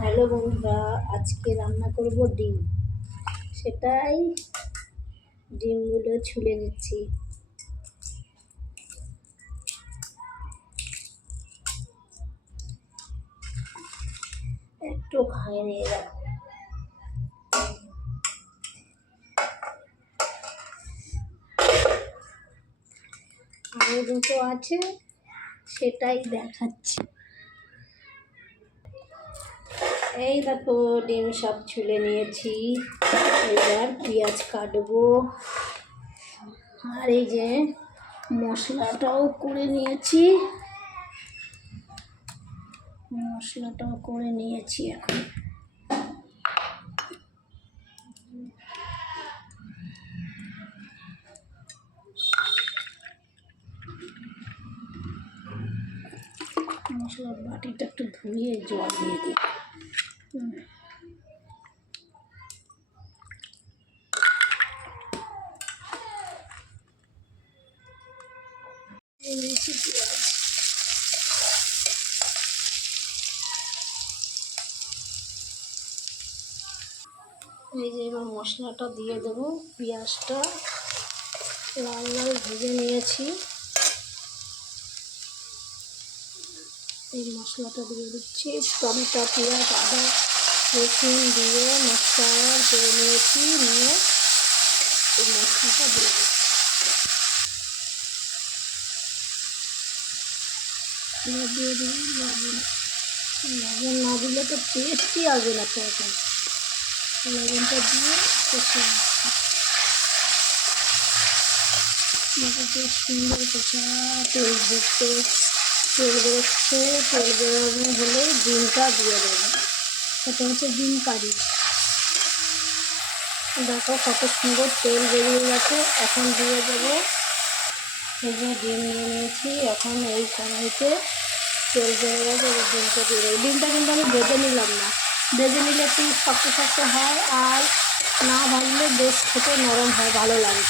Hello বন্ধুরা, আজকে রান্না করব ডিম। সেটাই ডিমগুলো ছুলে নিচ্ছি। একটু খাইয়ে এরা আরও দুটো আছে, সেটাই দেখাচ্ছি। এই দেখো, ডিম সব ছুলে নিয়েছি। এবার পেঁয়াজ কাটবো। আর এই যে মশলাটাও করে নিয়েছি। মশলাটাও করে নিয়েছি এখন। মশলার বাটিটা একটু ধুয়ে জল দিয়ে দিই। এই যে এবার মশলাটা দিয়ে দেবো পেঁয়াজটা লাল লাল ভেজে নিয়েছি। এই মশলাটা দিয়ে দিচ্ছি। টমেটো, পেঁয়াজ, আদা, রসুন দিয়ে মশলা করে নিয়েছি, নিয়ে এই মশলাটা দিয়ে দিচ্ছি। এবার দিয়ে দিই লবণ। লবণ না দিলে তো টেস্টই আসবে না তরকারি লবণটা দিয়ে কষে নিচ্ছি। সুন্দর কষা, তেল ভরতে তেল বেরোচ্ছে, তেল বেরোনো হলে ডিমটা দিয়ে দেবো। এটা হচ্ছে ডিম কারি। দেখো কত সুন্দর তেল বেরিয়ে গেছে। এখন দিয়ে দেবো। এই যে ডিম নিয়ে নিয়েছি, এখন এই কড়াইতে তেল বেড়ে গেছে এবার ডিমটা দিয়ে দেবো। ডিমটা কিন্তু আমি ভেজে নিলাম না। ভেজে নিলে একটু শক্ত শক্ত হয় আর না ভাজলে বেশ খেতে নরম হয়, ভালো লাগে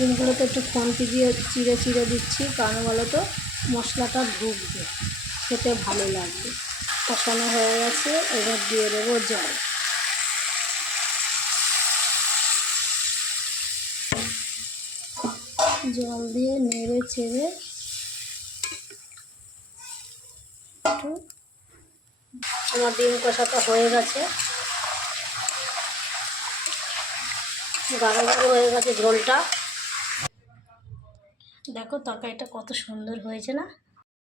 ডিমগুলোতে একটু খন্তি দিয়ে চিড়ে চিড়ে দিচ্ছি, কারণ বলো তো, মশলাটা ঢুকবে খেতে ভালো লাগবে। কষানো হয়ে গেছে, এবার দিয়ে দেবো জল। জল দিয়ে নেড়ে চেড়ে একটু আমার ডিম কষাটা হয়ে গেছে। গাঢ় গাঢ় হয়ে গেছে ঝোলটা। দেখো তরকারিটা কত সুন্দর হয়েছে না?